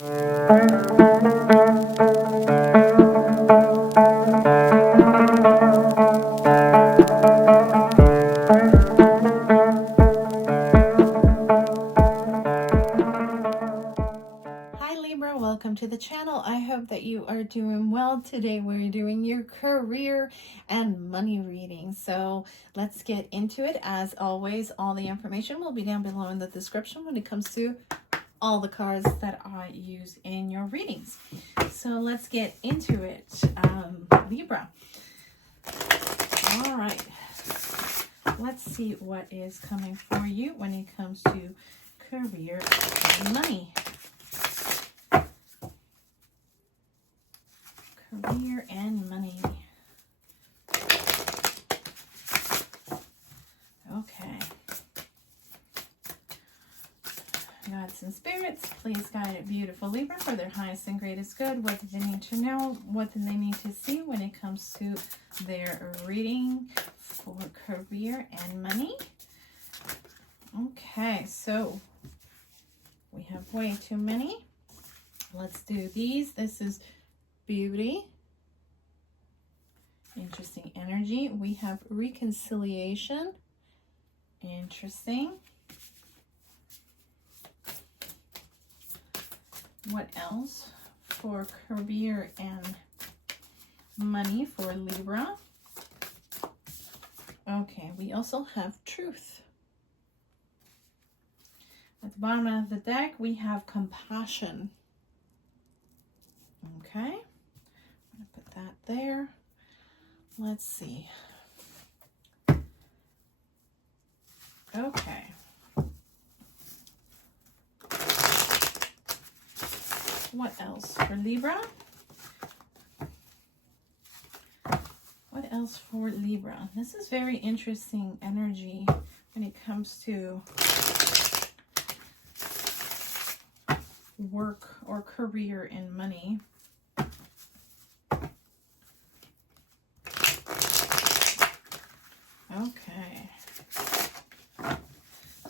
Welcome to the channel. I hope that you are doing well. Today we're doing your career and money reading. So let's get into it. As always, all the information will be down below in the description when it comes to all the cards that I use in your readings. So let's get into it. Libra. All right. Let's see what is coming for you when it comes to career and money. Career and money. Okay. Gods and spirits, please guide it, beautiful Libra, for their highest and greatest good. What do they need to know? What do they need to see when it comes to their reading for career and money? Okay, so we have way too many. Let's do these. This is beauty, interesting energy. We have reconciliation, interesting. What else for career and money for Libra? Okay, we also have truth. At the bottom of the deck, we have compassion. Okay. Put that there. Let's see. Okay. What else for Libra? What else for Libra? This is very interesting energy when it comes to work or career and money. Okay,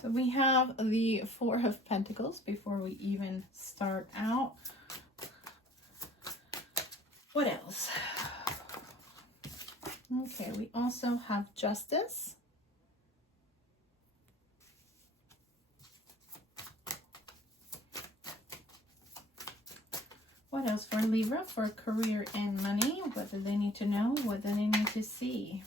so we have the Four of Pentacles before we even start out. What else? Okay, we also have Justice. What else for Libra for career and money? What do they need to know? What do they need to see?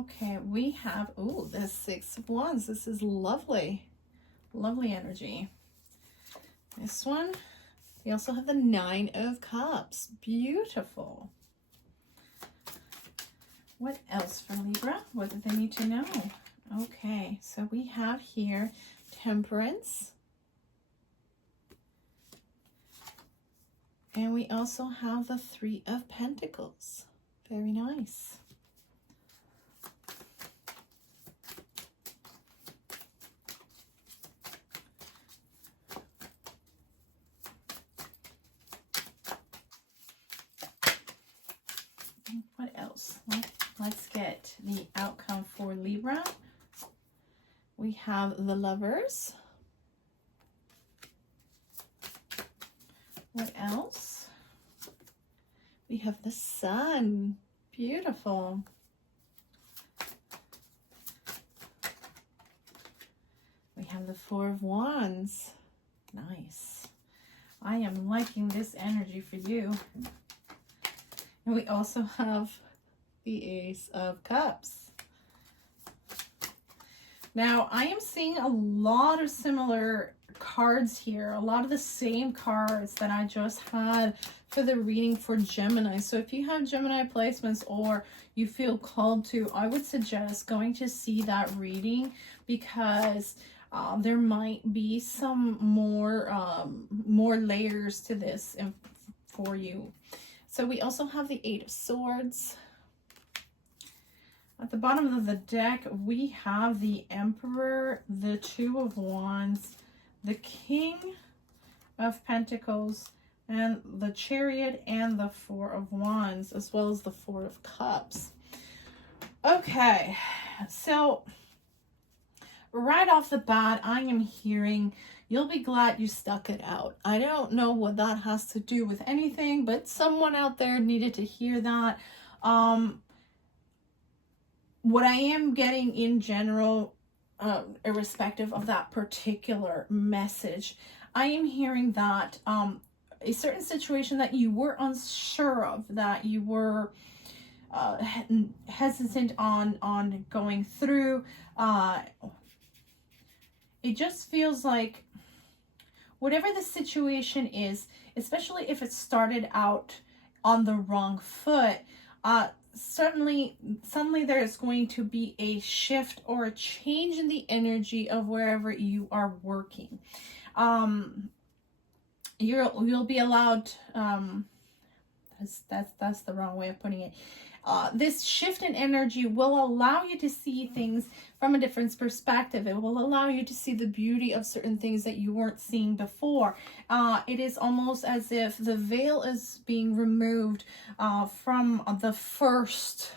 Okay, we have, oh, the Six of Wands. This is lovely. Lovely energy. This one, we also have the Nine of Cups. Beautiful. What else for Libra? What do they need to know? Okay, so we have here Temperance. And we also have the Three of Pentacles. Very nice. What else? Let's get the outcome for Libra. We have the Lovers. What else? We have the Sun. Beautiful. We have the Four of Wands. Nice. I am liking this energy for you. And we also have the Ace of Cups. Now, I am seeing a lot of similar cards here, a lot of the same cards that I just had for the reading for Gemini. So if you have Gemini placements or you feel called to, I would suggest going to see that reading because there might be some more layers to this for you. So we also have the Eight of Swords. At the bottom of the deck, we have the Emperor, the Two of Wands, the King of Pentacles, and the Chariot, and the Four of Wands, as well as the Four of Cups. Okay, so right off the bat, I am hearing you'll be glad you stuck it out. I don't know what that has to do with anything, but someone out there needed to hear that. What I am getting in general, irrespective of that particular message, I am hearing that a certain situation that you were unsure of, that you were hesitant on going through, it just feels like whatever the situation is, especially if it started out on the wrong foot, suddenly there's going to be a shift or a change in the energy of wherever you are working. You'll be allowed, that's the wrong way of putting it. This shift in energy will allow you to see things from a different perspective. It will allow you to see the beauty of certain things that you weren't seeing before. It is almost as if the veil is being removed from the first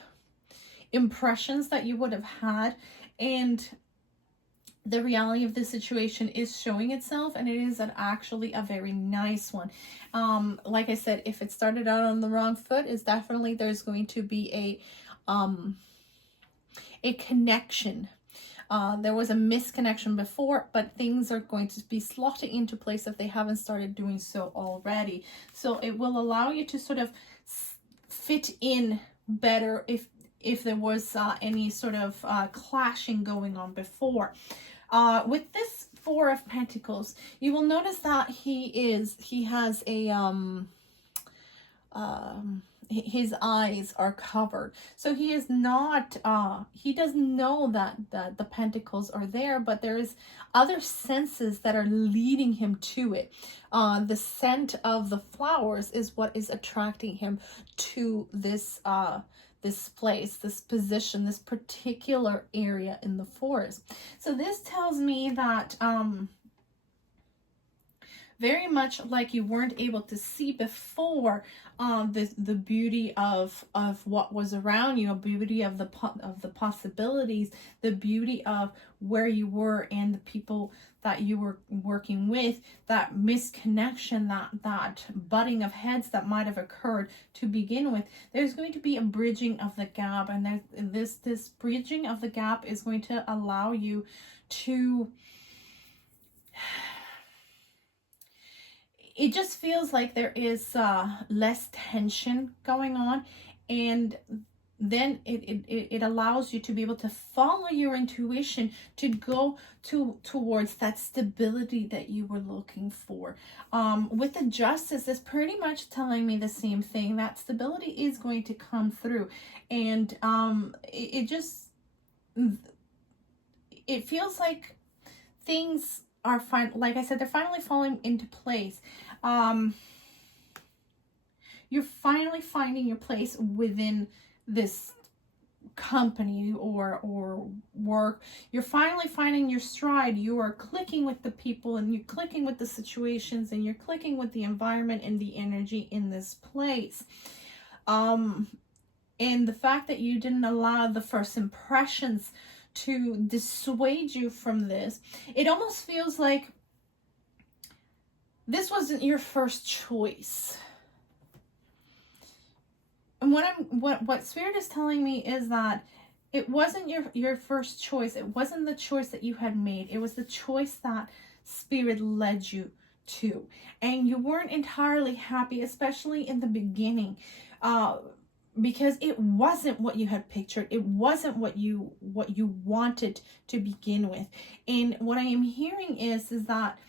impressions that you would have had, and the reality of the situation is showing itself, and it is actually a very nice one. Like I said, if it started out on the wrong foot, is definitely there's going to be a connection. There was a misconnection before, but things are going to be slotting into place if they haven't started doing so already. So it will allow you to sort of fit in better if there was any sort of clashing going on before. With this Four of Pentacles, you will notice that he has a his eyes are covered, so he is not he doesn't know that the pentacles are there, but there is other senses that are leading him to it. The scent of the flowers is what is attracting him to this this place, this position, this particular area in the forest. So this tells me that very much like you weren't able to see before, the beauty of what was around you, the beauty of the possibilities, the beauty of where you were and the people that you were working with, that misconnection, that butting of heads that might have occurred to begin with. There's going to be a bridging of the gap, and this bridging of the gap is going to allow you to, it just feels like there is less tension going on, and then it allows you to be able to follow your intuition, to go towards that stability that you were looking for. With the Justice, it's pretty much telling me the same thing, that stability is going to come through, and it feels like things are fine. Like I said, they're finally falling into place. You're finally finding your place within this company or work. You're finally finding your stride. You are clicking with the people, and you're clicking with the situations, and you're clicking with the environment and the energy in this place. And the fact that you didn't allow the first impressions to dissuade you from this, it almost feels like this wasn't your first choice. And what Spirit is telling me is that it wasn't your first choice. It wasn't the choice that you had made. It was the choice that Spirit led you to. And you weren't entirely happy, especially in the beginning, because it wasn't what you had pictured. It wasn't what you wanted to begin with. And what I am hearing is that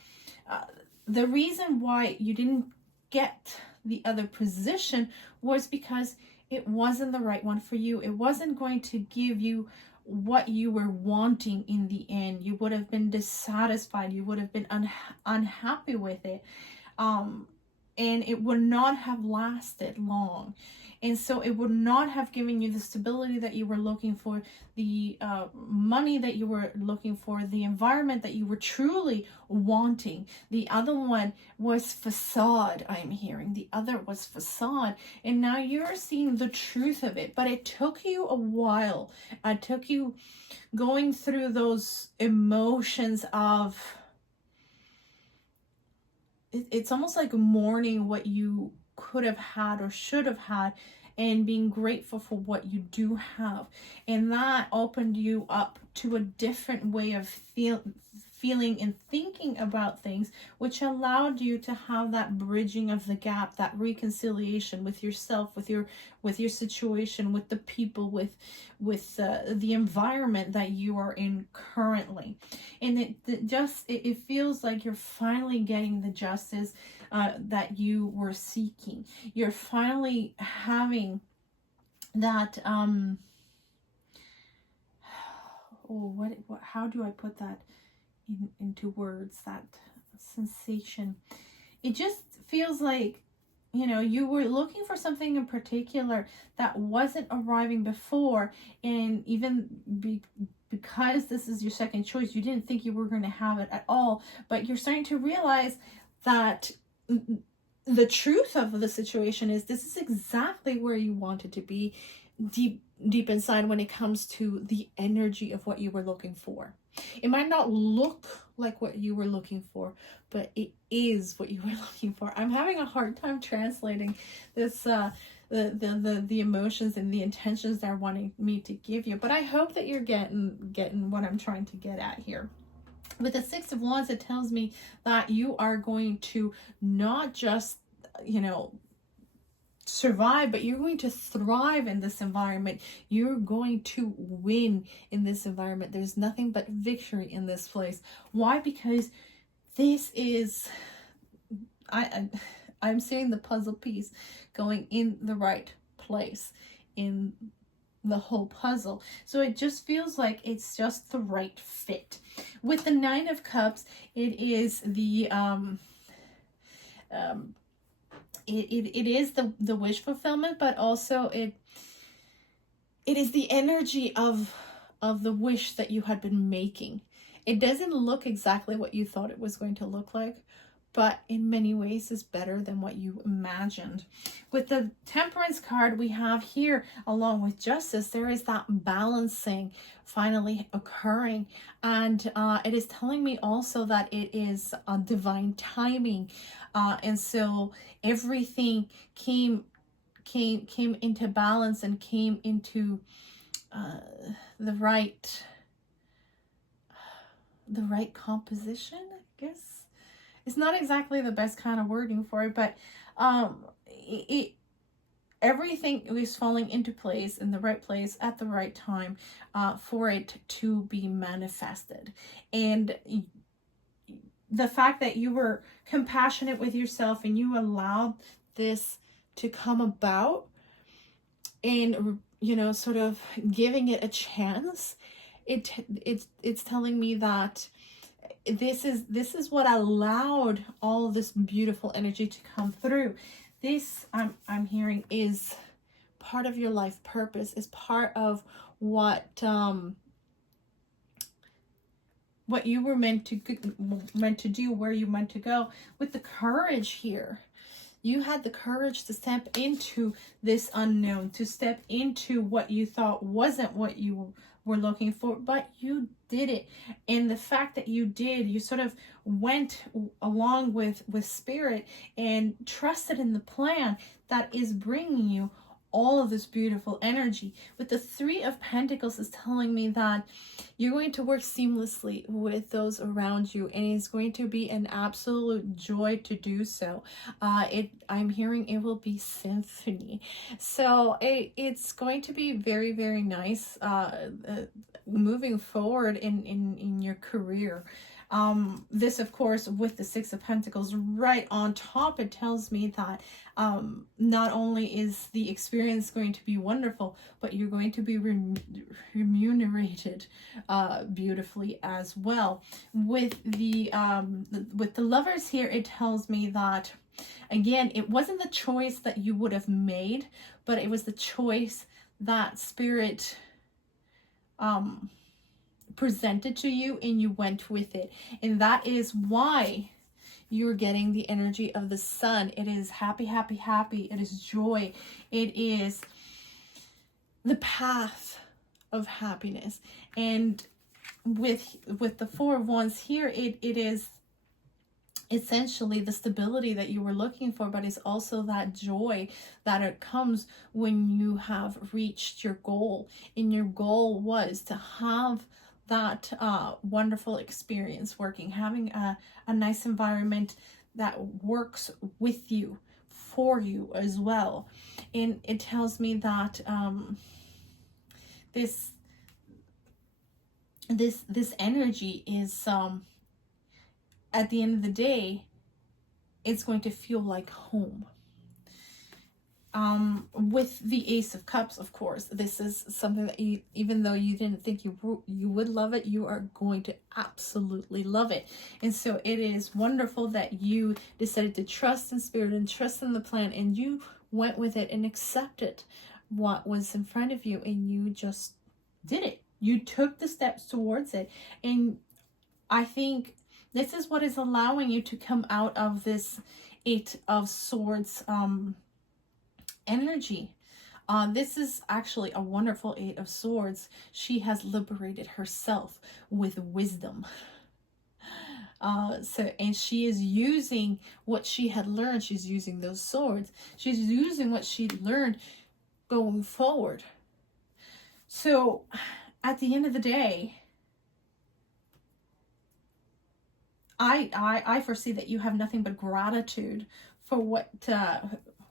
the reason why you didn't get the other position was because it wasn't the right one for you. It wasn't going to give you what you were wanting in the end. You would have been dissatisfied. You would have been unhappy with it. and it would not have lasted long. And so it would not have given you the stability that you were looking for, the money that you were looking for, the environment that you were truly wanting. The other one was facade, I'm hearing. The other was facade. And now you're seeing the truth of it. But it took you a while. It took you going through those emotions of... It's almost like mourning what you could have had or should have had, and being grateful for what you do have. And that opened you up to a different way of feeling and thinking about things, which allowed you to have that bridging of the gap, that reconciliation with yourself, with your situation, with the people, with the environment that you are in currently. And it feels like you're finally getting the justice that you were seeking. You're finally having that how do I put that into words, that sensation? It just feels like, you know, you were looking for something in particular that wasn't arriving before, and even because this is your second choice, you didn't think you were going to have it at all. But you're starting to realize that the truth of the situation is this is exactly where you wanted to be, deep inside, when it comes to the energy of what you were looking for. It might not look like what you were looking for, but it is what you were looking for. I'm having a hard time translating this the emotions and the intentions they're wanting me to give you, but I hope that you're getting what I'm trying to get at here. With the Six of Wands, it tells me that you are going to not just, you know, survive, but you're going to thrive in this environment. You're going to win in this environment. There's nothing but victory in this place. Why? Because this is, I'm seeing the puzzle piece going in the right place in the whole puzzle. So it just feels like it's just the right fit. With the Nine of Cups, it is the it is the wish fulfillment, but also it is the energy of the wish that you had been making. It doesn't look exactly what you thought it was going to look like, but in many ways is better than what you imagined. With the Temperance card we have here, along with Justice, there is that balancing finally occurring. And it is telling me also that it is divine timing. And so everything came into balance and came into the right composition, I guess. It's not exactly the best kind of wording for it, but everything is falling into place, in the right place at the right time, for it to be manifested. And the fact that you were compassionate with yourself and you allowed this to come about, and, you know, sort of giving it a chance, it's telling me that this is what allowed all of this beautiful energy to come through. This, I'm hearing, is part of your life purpose, is part of what you were meant to do, where you meant to go. With the courage here, you had the courage to step into this unknown, to step into what you thought wasn't what you were looking for, but you did it. And the fact that you did, you sort of went along with spirit and trusted in the plan that is bringing you all of this beautiful energy. With the Three of Pentacles is telling me that you're going to work seamlessly with those around you, and it's going to be an absolute joy to do so. I'm hearing it will be symphony. So it's going to be very, very nice moving forward in your career. This, of course, with the Six of Pentacles right on top, it tells me that not only is the experience going to be wonderful, but you're going to be remunerated beautifully as well. With the Lovers here, it tells me that Again, it wasn't the choice that you would have made, but it was the choice that Spirit presented to you, and you went with it. And that is why you're getting the energy of the sun. It is happy, happy, happy. It is joy. It is the path of happiness. And with the Four of Wands here, it is essentially the stability that you were looking for, but it's also that joy that it comes when you have reached your goal. And your goal was to have that wonderful experience working, having a nice environment that works with you, for you as well. And it tells me that this energy is at the end of the day, it's going to feel like home. With the Ace of Cups, of course, this is something that you, even though you didn't think you would love it, you are going to absolutely love it. And so it is wonderful that you decided to trust in Spirit and trust in the plan, and you went with it and accepted what was in front of you, and you just did it. You took the steps towards it. And I think this is what is allowing you to come out of this Eight of Swords energy. This is actually a wonderful Eight of Swords. She has liberated herself with wisdom. And she is using what she had learned. She's using those swords. She's using what she learned going forward. So at the end of the day, I foresee that you have nothing but gratitude for what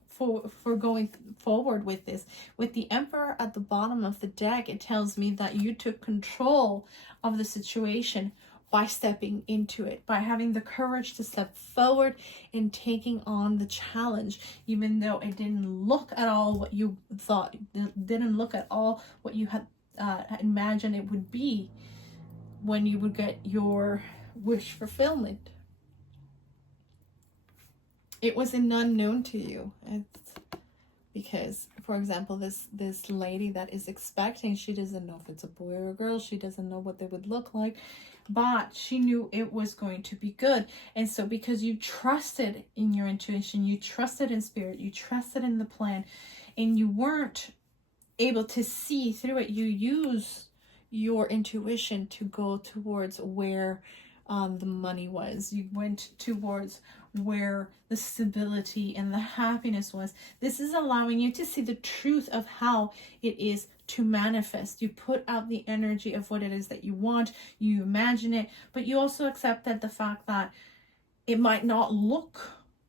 for going forward with this. With the Emperor at the bottom of the deck, it tells me that you took control of the situation by stepping into it, by having the courage to step forward and taking on the challenge, even though it didn't look at all what you thought, didn't look at all what you had imagined it would be when you would get your wish fulfillment. It was an unknown to you. It's because, for example, this lady that is expecting, she doesn't know if it's a boy or a girl. She doesn't know what they would look like, but she knew it was going to be good. And so because you trusted in your intuition, you trusted in Spirit, you trusted in the plan, and you weren't able to see through it, you use your intuition to go towards where the money was. You went towards where the stability and the happiness was. This is allowing you to see the truth of how it is to manifest. You put out the energy of what it is that you want, you imagine it, but you also accepted the fact that it might not look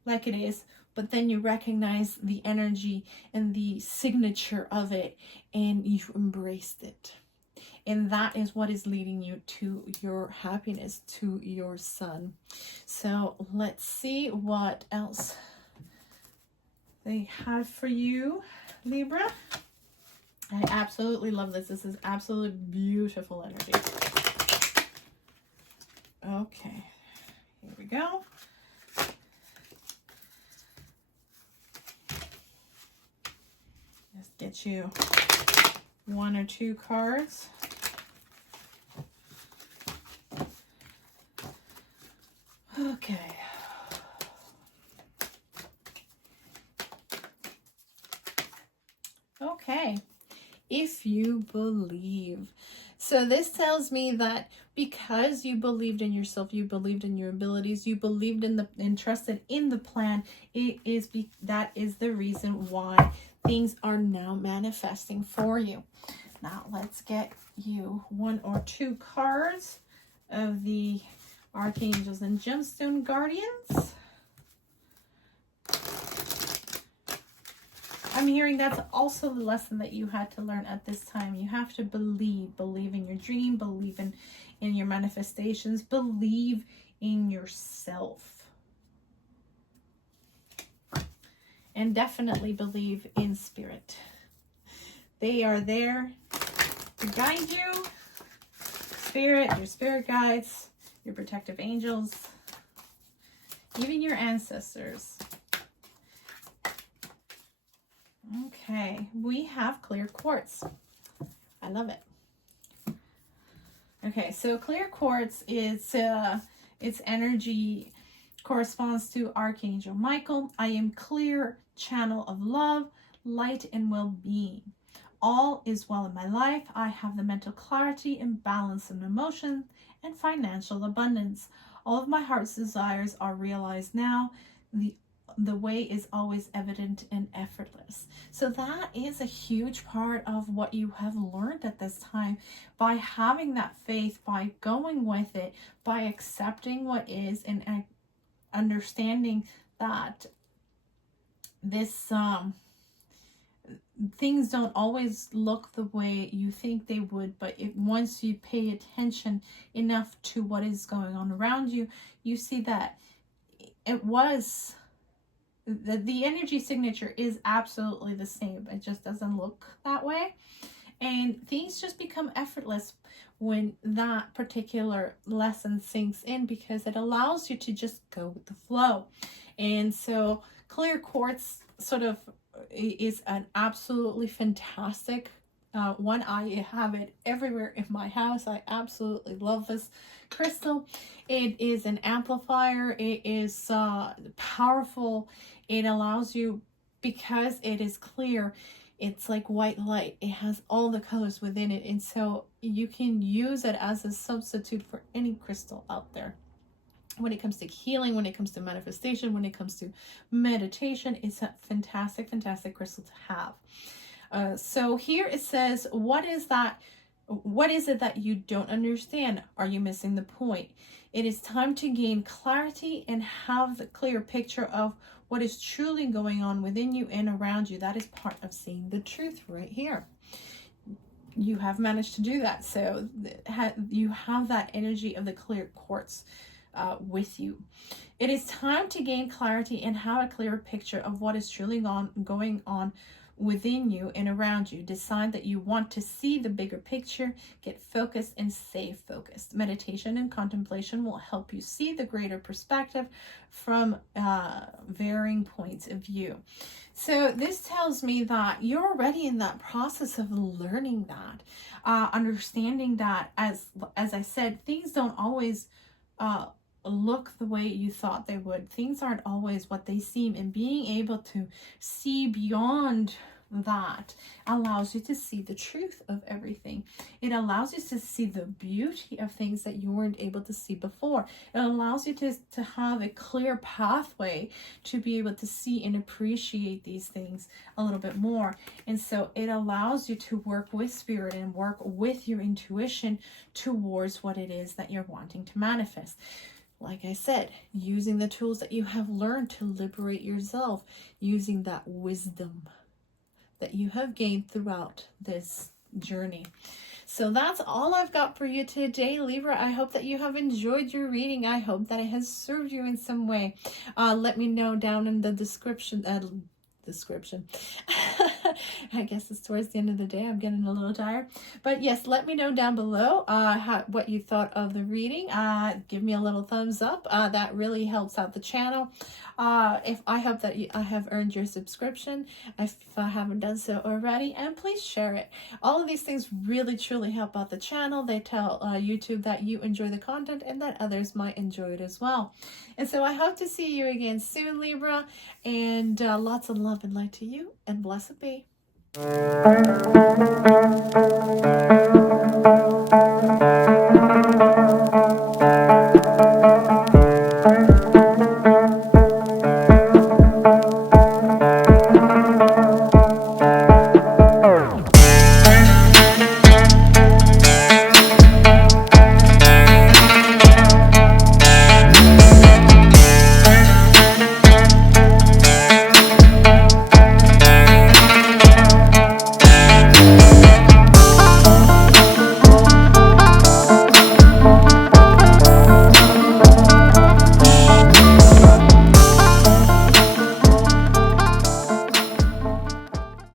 like it is, but then you recognize the energy and the signature of it, and you embraced it. And that is what is leading you to your happiness, to your sun. So let's see what else they have for you, Libra. I absolutely love this. This is absolutely beautiful energy. Okay, here we go. Let's get you one or two cards. Okay. Okay. If you believe. So this tells me that because you believed in yourself, you believed in your abilities, you believed in and trusted in the plan, that is the reason why things are now manifesting for you. Now let's get you one or two cards of the Archangels and Gemstone Guardians. I'm hearing that's also the lesson that you had to learn at this time. You have to believe in your dream, believe in your manifestations, believe in yourself. And definitely believe in Spirit. They are there to guide you. Spirit, your spirit guides, your protective angels, even your ancestors. Okay, we have clear quartz. I love it. Okay, so clear quartz is its energy corresponds to Archangel Michael. I am clear channel of love, light, and well-being. All is well in my life. I have the mental clarity and balance of emotion and financial abundance. All of my heart's desires are realized now. The way is always evident and effortless. So that is a huge part of what you have learned at this time. By having that faith, by going with it, by accepting what is, and understanding that this things don't always look the way you think they would, but once you pay attention enough to what is going on around you, you see that it was the energy signature is absolutely the same. It just doesn't look that way, and things just become effortless when that particular lesson sinks in, because it allows you to just go with the flow. And so clear quartz sort of is an absolutely fantastic one. I have it everywhere in my house. I absolutely love this crystal. It is an amplifier. It is powerful. It allows you, because it is clear, it's like white light. It has all the colors within it, and so you can use it as a substitute for any crystal out there. When it comes to healing, when it comes to manifestation, when it comes to meditation, it's a fantastic, fantastic crystal to have. So here it says, what is it that you don't understand? Are you missing the point? It is time to gain clarity and have the clear picture of what is truly going on within you and around you. That is part of seeing the truth right here. You have managed to do that. So you have that energy of the clear quartz with you. It is time to gain clarity and have a clear picture of what is truly going on within you and around you. Decide that you want to see the bigger picture. Get focused and stay focused. Meditation and contemplation will help you see the greater perspective from varying points of view. So this tells me that you're already in that process of learning that, understanding that, as I said, things don't always look the way you thought they would. Things aren't always what they seem, and being able to see beyond that allows you to see the truth of everything. It allows you to see the beauty of things that you weren't able to see before. It allows you to have a clear pathway to be able to see and appreciate these things a little bit more. And so it allows you to work with spirit and work with your intuition towards what it is that you're wanting to manifest. Like I said, using the tools that you have learned to liberate yourself, using that wisdom that you have gained throughout this journey. So that's all I've got for you today, Libra. I hope that you have enjoyed your reading. I hope that it has served you in some way. Let me know down in the description. I guess it's towards the end of the day. I'm getting a little tired. But yes, let me know down below what you thought of the reading. Give me a little thumbs up. That really helps out the channel. I hope that I have earned your subscription if I haven't done so already. And please share it. All of these things really, truly help out the channel. They tell YouTube that you enjoy the content and that others might enjoy it as well. And so I hope to see you again soon, Libra. And lots of love and light to you. And blessed be. Thank you.